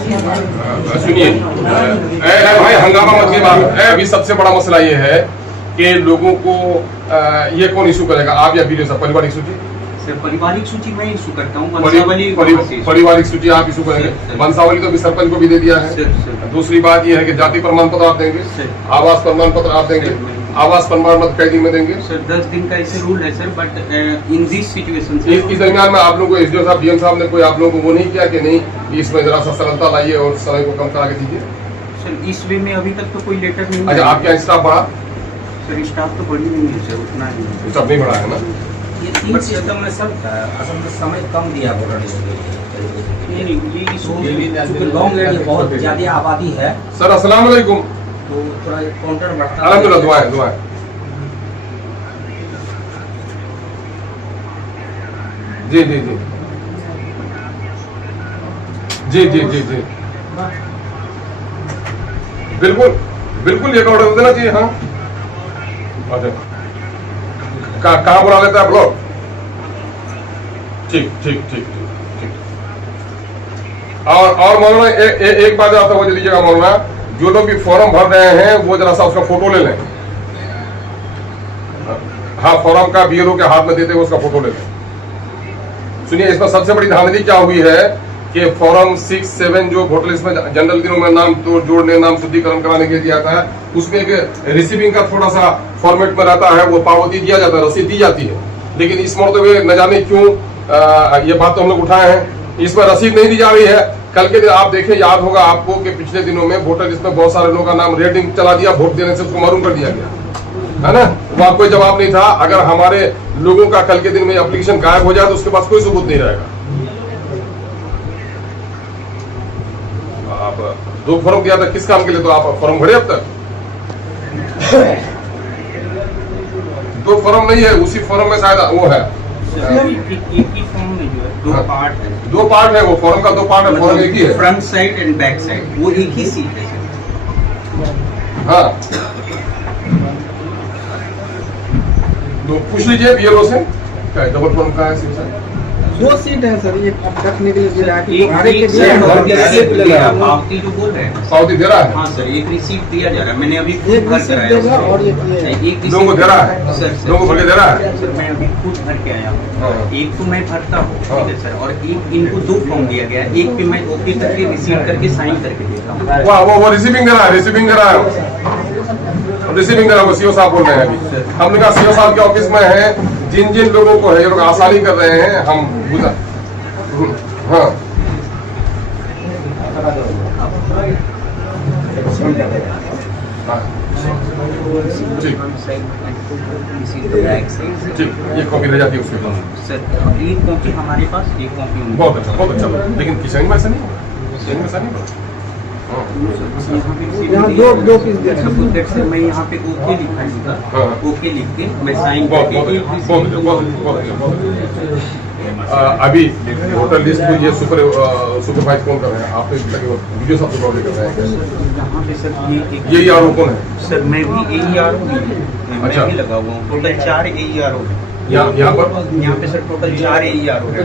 सुनिए भाई, हंगामा मत के बाद अभी सबसे बड़ा मसला ये है कि लोगों को ये कौन इशू करेगा, आप या वीडियो साहब? पारिवारिक सूची सर, पारिवारिक सूची मैं इशू करता हूँ। पारिवारिक सूची आप इशू करेंगे? वंशावली तो सरपंच को भी दे दिया है। दूसरी बात यह है कि जाति प्रमाण पत्र आप देंगे, आवास प्रमाण पत्र आप देंगे, आवास प्रमाण पत्र कई दिन में देंगे? सर 10 दिन का ऐसे रूल है sir, but in this situation इस दरमियान में आप लोगों को एसडीओ साहब, डीएम साहब ने कोई आप लोगों को वो नहीं किया कि नहीं इसमें जरा सा सरलता लाइए और समय को कम करा के दीजिए? सर इस वे में अभी तक तो कोई लेटर नहीं। अच्छा, आपके स्टाफ बढ़ा? सर स्टाफ तो बढ़ी नहीं है सर, उतना ही स्टाफ नहीं बढ़ा है ना? ये तीन सिस्टम में सब असल में समय कम दिया वोटर लिस्ट के लिए। नहीं, ये इशू लॉन्ग एंड बहुत ज्यादा आबादी है सर। अस्सलाम वालेकुम। तो थोड़ा काउंटर बढ़ता है। अल्हम्दुलिल्लाह, दुआएं दुआएं। जी जी जी जी जी जी जी बिल्कुल बिल्कुल, ये ऑर्डर देना चाहिए। हाँ, अच्छा, कहाँ बुला लेता है ब्लॉक? ठीक ठीक ठीक ठीक ठीक। और मौलाना एक बात आता वो दीजिएगा मौलाना, जो लोग भी फॉर्म भर रहे हैं वो जरा सा उसका फोटो ले लें। हाँ, फॉर्म का बीएलओ के हाथ में देते हुए उसका फोटो ले लें। सुनिए, इसमें सबसे बड़ी धांधली क्या हुई है कि फॉर्म 6, 7 जो वोटर लिस्ट में जनरल दिनों में नाम तो जोड़ने, नाम शुद्धिकरण कराने के लिए दिया जाता है, उसमें एक रिसीविंग का थोड़ा सा फॉर्मेट में रहता है, वो पावती दिया जाता है, रसीद दी जाती है। लेकिन इस मरतबे न जाने क्यों ये बात तो हम लोग उठाए हैं, इसमें रसीद नहीं दी जा रही है। कल के दिन आप देखें, याद होगा आपको कि पिछले दिनों में वोटर लिस्ट में बहुत सारे लोगों का नाम रेटिंग चला दिया, वोट देने से उसको महरूम कर दिया गया है ना। वहां कोई जवाब नहीं था। अगर हमारे लोगों का कल के दिन में एप्लीकेशन गायब हो जाए तो उसके पास कोई सबूत नहीं रहेगा। आप 2 फॉर्म दिया था, किस काम के लिए? तो आप फॉर्म भरे अब तक? 2 फॉर्म नहीं है, उसी फॉर्म में शायद वो है एक ही फॉर्म में जो है 2 पार्ट है। 2 पार्ट है, वो फॉर्म का 2 पार्ट है, फॉर्म एक ही है। Front side and back side, वो एक ही सीट है सर। हाँ, तो पूछ लीजिए बीएलओ से, क्या डबल फॉर्म का है? सिर्फ सर 2 सीट है सर, ये रखने के लिए पावती जो बोल रहे हैं, पावती दे रहा है? हाँ सर, एक रिसीप्ट दिया जा रहा है, मैंने अभी खुद एक भर रिसीप्ट कराया देगा और ये एक लोगों को दे रहा है? सर लोगों को भर के दे रहा है? सर मैं अभी खुद भर के आया हाँ। हूँ। एक तो मैं भरता हूँ, हाँ। ठीक है सर, और एक इनको 2 फॉर्म दिया गया है। एक पे मैं ओके करके रिसीव करके साइन करके देता हूँ। वाह, वो रिसीविंग दे रहा है, रिसीविंग दे रहा है, रिसीविंग दे रहा है। सीओ साहब बोल रहे हैं अभी, हमने कहा सीओ साहब के ऑफिस में है, जिन जिन लोगों को है, ये लोग आसानी कर रहे हैं, हम बुझा। हाँ, ठीक, ये कॉपी रह जाती है उसके पास। सर एक कॉपी हमारे पास, एक कॉपी उनके बहुत अच्छा, बहुत अच्छा। लेकिन किचन में ऐसा नहीं होगा, किचन में ऐसा नहीं होगा। यहाँ 2 पीस दे रहे हैं। सर मैं यहाँ पे ओके लिखा था, हाँ। ओके लिख के मैं साइन बहुत करके बहुत एक अच्छा, receipt बहुत अच्छा, बहुत अच्छा, बहुत अच्छा। अभी वोटर लिस्ट को ये सुपरवाइज कौन कर रहे हैं? आप वीडियो सब सुपरवाइज कर रहे हैं? यहाँ पे सर ये आरोप कौन है? सर मैं भी AER हूँ, अच्छा। मैं भी लगा हुआ हूँ। टोटल 4 AER हो गए यहाँ यहाँ पे सर, टोटल 4 AER हो गए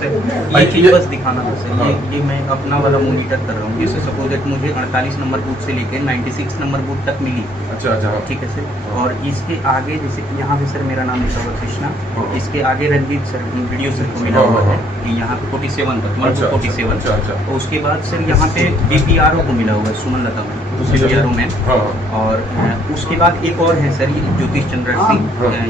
सर। एक चीज बस दिखाना था सर, ये मैं अपना वाला मॉनिटर कर रहा हूँ। जैसे सपोज मुझे 48 नंबर बूथ से लेकर 96 नंबर बूथ तक मिली। अच्छा अच्छा, ठीक है सर। और इसके आगे जैसे यहाँ पे सर मेरा नाम लिखा हुआ कृष्णा, इसके आगे रणजीत सर वीडियो सर को मिला हुआ है, कि यहाँ पे 47 तक, 147। अच्छा अच्छा। और उसके बाद सर यहाँ पे DPRO को मिला हुआ है, सुमन लता मैम, DPRO मैम। और उसके बाद एक और है सर, ये ज्योतिष चंद्र सिंह,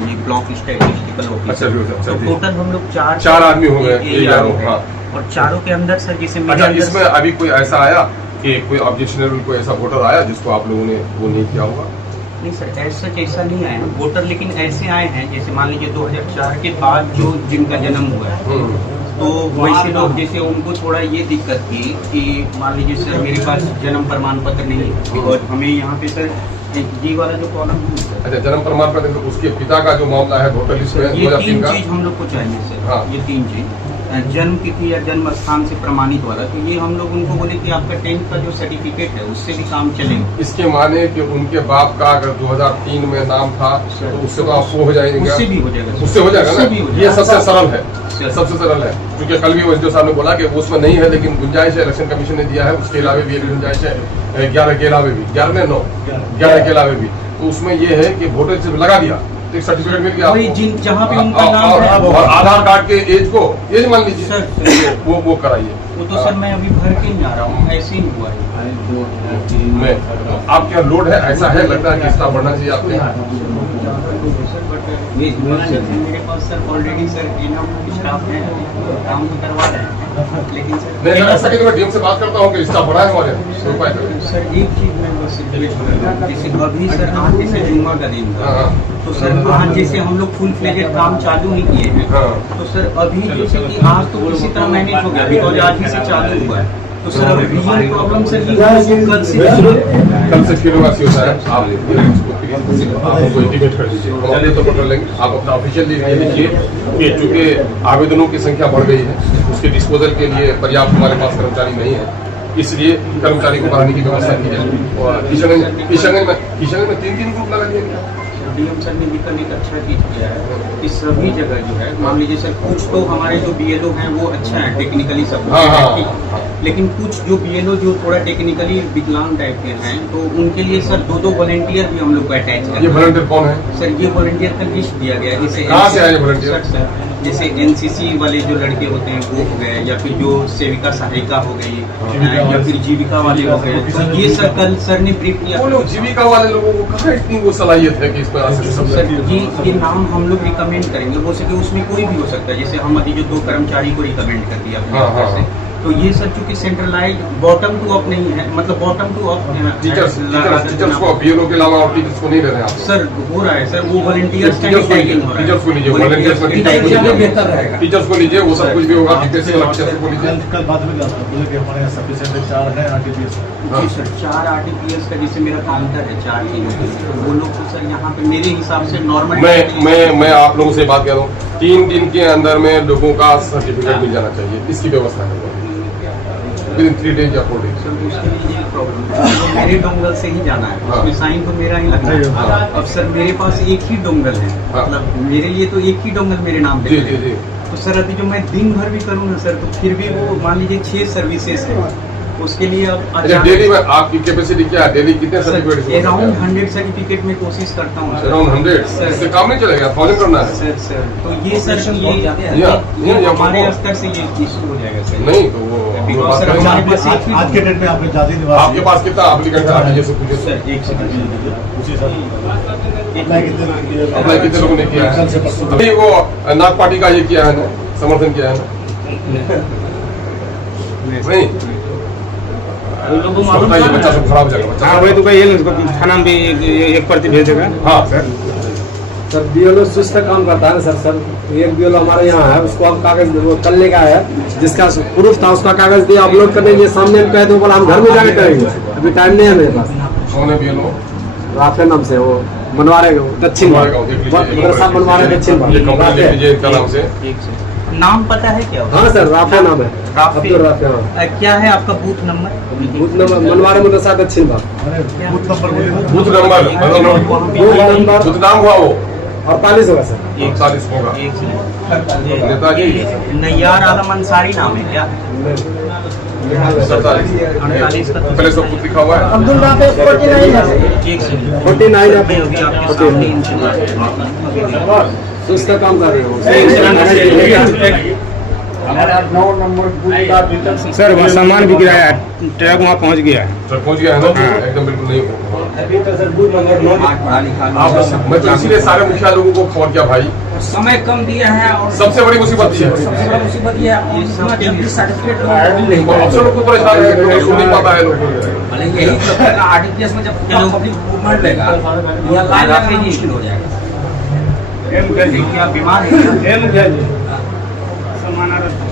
ये ब्लॉक स्टैटिस्टिकल ऑफिसर। तो टोटल हम लोग 4 आदमी हो गए। और चारों के अंदर सर जैसे अच्छा, इसमें अभी कोई ऐसा आया कि कोई ऑब्जेक्शनेबल कोई ऐसा वोटर आया जिसको आप लोगों ने वो नहीं किया होगा? नहीं सर, ऐसा नहीं आया वोटर, लेकिन ऐसे आए हैं जैसे मान लीजिए 2004 के बाद जो जिनका जन्म हुआ है, तो वैसे लोग जैसे उनको थोड़ा ये दिक्कत थी कि मान लीजिए सर मेरे पास जन्म प्रमाण पत्र नहीं है, और हमें यहाँ पे सर ये वाला जो कॉलम है। अच्छा, जन्म प्रमाण पत्र, उसके पिता का जो मामला है वोटर लिस्ट में ये 3 चीज हम लोग को चाहिए सर। हाँ। ये 3 चीज जन्म तिथि या जन्म स्थान से प्रमाणित वाला, तो ये हम लोग उनको बोले कि आपका 10th का जो सर्टिफिकेट है उससे भी काम चलेगा। इसके माने कि उनके बाप का अगर 2003 में नाम था तो उससे तो आपको हो जाएगा, उससे भी हो जाएगा, उससे हो जाएगा उससे भी हो ना। जाएगा। ये सबसे सरल है, सबसे सरल है, क्योंकि कल भी वो साहब ने बोला कि उसमें नहीं है, लेकिन गुंजाइश है, इलेक्शन कमीशन ने दिया है, उसके अलावा भी एक गुंजाइश है 11 के अलावा भी, 11 में 9, 11 के अलावा भी। तो उसमें ये है कि वोटर से लगा दिया तो एक सर्टिफिकेट मिल गया वही आपको। जिन जहाँ पे उनका नाम है और आधार कार्ड के एज को एज मान लीजिए सर, वो कराइए। वो तो सर मैं अभी भर के नहीं आ रहा हूँ, ऐसे ही हुआ है। मैं आपके यहाँ लोड है, ऐसा है, लगता है कि स्टाफ बढ़ना चाहिए आपके यहाँ। मेरे पास sir already sir enough staff है, काम तो करवा रहे हैं, लेकिन नहीं सर ऐसा कि मैं डीएम से बात करता हूँ कि स्टाफ बढ़ा है हमारे यहाँ, उपाय करें। सर एक चीज मैं बस रिक्वेस्ट कर रहा हूँ, जैसे अभी सर आज जैसे जुम्मा का दिन था, हाँ, तो सर आज जैसे हम लोग फुल फ्लेजेड काम चालू नहीं किए हैं, हाँ। तो सर अभी जैसे कि आज तो किसी तरह मैनेज हो गया, बिकॉज आज ही से चालू हुआ है, तो सर अब रियल प्रॉब्लम सर ये हुआ कि कल से फिर वासी होता है, आपको इंटीमेट कर दीजिए, हम अपने तो पकड़ लेंगे। आप अपना ऑफिशियली ये लिखिए कि चूंकि आवेदनों की संख्या बढ़ गई है, उसके डिस्पोजल के लिए पर्याप्त हमारे पास कर्मचारी नहीं है, इसलिए कर्मचारी को बढ़ाने की व्यवस्था की जाए। और किशनगंज में 3 ग्रुप लगा दिया गया। डीएम सर ने भी कल एक अच्छा चीज किया है कि सभी जगह जो है, मान लीजिए सर कुछ तो हमारे जो बीएलओ हैं वो अच्छा है टेक्निकली सब, लेकिन कुछ जो बीएलओ जो थोड़ा टेक्निकली विकलांग टाइप के हैं, तो उनके लिए सर 2 वॉलंटियर भी हम लोग को अटैच ये करते हैं। वॉलंटियर कौन है? सर ये वॉलंटियर का लिस्ट दिया गया है, जैसे कहाँ से आए वॉलंटियर? सर जैसे एनसीसी वाले जो लड़के होते हैं वो हो गए, या फिर जो सेविका सहायिका हो गई, या फिर जीविका वाले हो गए, तो ये सर कल सर ने ब्रीफ किया। वो लोग जीविका वाले लोगों को कहाँ इतनी वो सलाहियत है कि इस पर सर ये नाम हम लोग रिकमेंड करेंगे, हो सके उसमें कोई भी हो सकता है, जैसे हम अभी जो 2 कर्मचारी को रिकमेंड कर दिया अपने तरफ से, तो ये सर चूंकि सेंट्रलाइज बॉटम टू अप नहीं है, मतलब बॉटम टू अप टीचर्स को बीएलओ के अलावा और टीचर्स को नहीं ले रहे हैं आप? सर हो रहा है सर, वो वॉलंटियर्स का ही टैगिंग हो रहा है। टीचर्स को लीजिए, वॉलंटियर्स टीचर्स को लीजिए, वो सब कुछ भी होगा, टीचर्स को लीजिए। कल बाद में हमारे यहाँ सफिशिएंट 4 है आरटीपीएस। जी सर 4 आरटीपीएस का जैसे मेरा काउंटर है 4 चीजों के, वो लोग तो सर यहाँ पे मेरे हिसाब से नॉर्मल मैं आप लोगों से बात कर रहा हूँ, 3 दिन के अंदर में लोगों का सर्टिफिकेट मिल जाना चाहिए, इसकी व्यवस्था है विदिन 3 डेज या 4 डेज। सर उसके लिए ये प्रॉब्लम है, मेरे डोंगल से ही जाना है, उसमें साइन तो मेरा ही लगना है। अब सर मेरे पास एक ही डोंगल है, मतलब मेरे लिए तो एक ही डोंगल मेरे नाम पे है, तो सर अभी जो मैं दिन भर भी करूँ ना सर, तो फिर भी वो मान लीजिए 6 सर्विसेज है, उसके लिए अब अच्छा डेली में आपकी कैपेसिटी क्या है? डेली कितने सर्टिफिकेट? अराउंड 100 सर्टिफिकेट में कोशिश करता हूँ सर। अराउंड 100 सर इससे काम नहीं चलेगा, 1000 करना है सर तो ये सर ये हमारे स्तर से ये इशू हो जाएगा सर। नहीं तो वो बात करेंगे। आज के डेट में आपने जाति निवासी आपके पास कितना एप्लीकेंट है? आप जैसे पूछे सर एक सेकंड पूछिए सर अप्लाई कितने लोगों ने किया है? अभी वो नाग पार्टी का ये किया है ना, समर्थन किया है ना? नहीं बताइए, बच्चा सब खराब हो जाएगा बच्चा। हाँ वही तो कहिए, उसको थाना में भी एक पर्ची भेज देगा। हाँ सर सर बीएलओ स्विच का काम करता है ना सर एक बीएलओ हमारे यहाँ है, उसको आप कागज वो कल लेकर आया, जिसका प्रूफ था उसका कागज दिया, अपलोड करने के सामने हम कहते बोला हम घर में जाके करेंगे, अभी टाइम नहीं है मेरे पास। कौन है बीएलओ? राफे नाम से वो बनवारे दक्षिण बनवारे दक्षिण ये कंप्लेंट लिख लीजिए इनका नाम से। नाम पता है क्या? हाँ सर राफे नाम है, राफे। अब्दुल राफे। हाँ क्या है आपका बूथ नंबर? बूथ नंबर मनवारे मदरसा दक्षिण भाग, बूथ नंबर बोलिए। बूथ नंबर बूथ नाम हुआ वो 48 होगा सर। 48 होगा। नेताजी नैयार आलम अंसारी नाम है क्या? 48 पहले सब कुछ लिखा हुआ है। अब्दुल राफे 49 है। 49 अभी आपके सामने इंशाल्लाह तो उसका काम कर रहे हो। सर वहाँ सामान बिक रहा है, ट्रक वहाँ पहुँच गया है। सर पहुंच गया है ना? एकदम बिल्कुल नहीं होगा। आप मैं तो इसीलिए सारे मुखिया लोगों को फोन किया भाई, समय कम दिया है और सबसे बड़ी मुसीबत ये है। सबसे बड़ा मुसीबत ये है इतना जल्दी सर्टिफिकेट अफसरों को परेशान है, लोग सुन नहीं पाता है लोग। भले यही तो आरटीपीएस में जब पब्लिक मूवमेंट लेगा यहाँ लाइन लगना मुश्किल हो जाएगा। क्या बीमार है?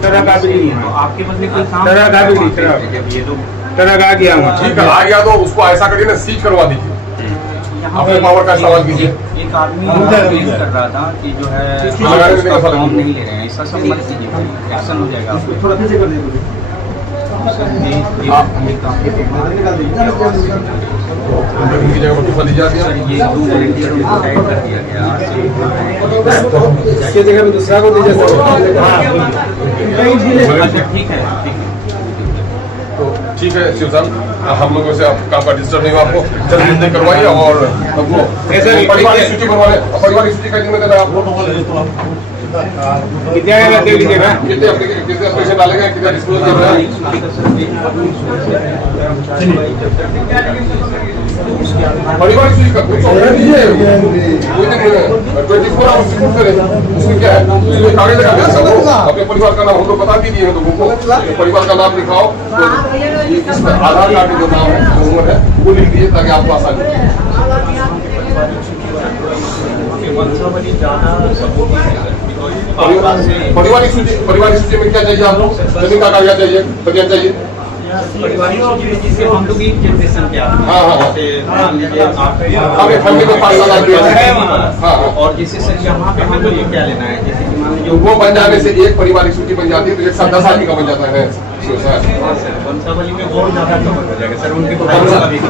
ट्रक आ भी तो आपके बदले कोई काम ट्रक आ भी नहीं, ट्रक जब ये लोग ट्रक आ गया वहाँ। ठीक है आ गया तो उसको ऐसा करिए ना, सीज करवा दीजिए। यहाँ अपने पे पावर का इस्तेमाल कीजिए। एक आदमी फेस कर रहा था कि जो है लगाने में उसका कैसा फॉर्म लगे? नहीं ले रहे हैं, ऐसा सब मत कीजिए, एक्शन हो जाएगा आप पे। थोड़ा पीछे कर दीजिए। उनकी जगह पर तूफान दी जाती सर है। ये 2 वॉलंटियरों को टाइप कर दिया गया आज से। इसके जगह पे दूसरा को दीजिए सर। अच्छा ठीक है, ठीक है। तो ठीक है शिव साहब, हम लोगों से आप काम का डिस्टर्ब नहीं हुआ, आपको जल्दी जल्दी करवाइए और हमको पारिवारिक सूची बनवाने, पारिवारिक सूची का जिम्मे देना है आपको। कितना दे लीजिएगा? कितने एप्लीकेशन डालेंगे, कितना डिस्पोजल कर रहे हैं? पारिवारिक सूची का कुछ ऑर्डर दीजिए, 24 आवर्स रिपोर्ट करें, उसमें क्या है, उसमें कागज लगा दिया सब, अपने परिवार का नाम हम लोग बता भी दिए हैं लोगों को, परिवार का नाम लिखाओ, तो इसमें आधार कार्ड जो नाम है, जो उम्र है, वो लिख दिए ताकि आपको आसानी हो। पारिवारिक सूची में क्या चाहिए आपको? जमीन का कागज चाहिए, बतिया चाहिए। पारिवारिक सूची में जिससे हम लोग एक जनरेशन के आदमी हाँ, हाँ, हाँ। जैसे मान लीजिए आप हमें फैमिली को पारिवार आदमी है। हाँ, हाँ। और जैसे सर यहाँ पे हम लोग को क्या लेना है, जैसे कि मान लीजिए वो बन जाने से एक पारिवारिक सूची बन जाती है तो एक साथ 10 आदमी का बन जाता है। वंशावली में और ज्यादा कवर हो जाएगा सर, उनके को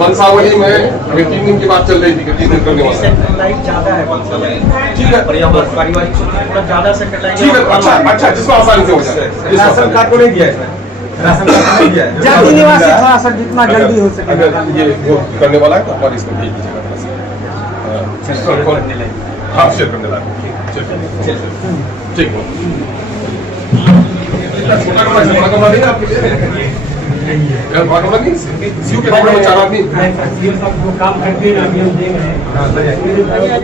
वंशावली में अभी 3 दिन की बात चल रही थी कि 3 दिन करने वाला है। सेंट्रलाइज ज्यादा है वंशावली। ठीक है। पारिवारिक सूची थोड़ा ज्यादा सेंट्रलाइज। ठीक है, अच्छा अच्छा, जिसको आसानी से हो जाए। जिसको आसानी से। को नहीं दिया है राशन कार्ड को नहीं दिया है। जाति निवासी थोड़ा सा जितना जल्दी हो सके। अगर ये वो करने वाला है तो हमारी इसको भेज दीजिएगा थोड़ा सा। हाँ, शेयर करने लायक। ठीक हो। छोटा कमरा है, बड़ा कमरा नहीं है आपके लिए? यार बड़ा कमरा नहीं है? सीयू के कमरे में 4 आदमी। काम करके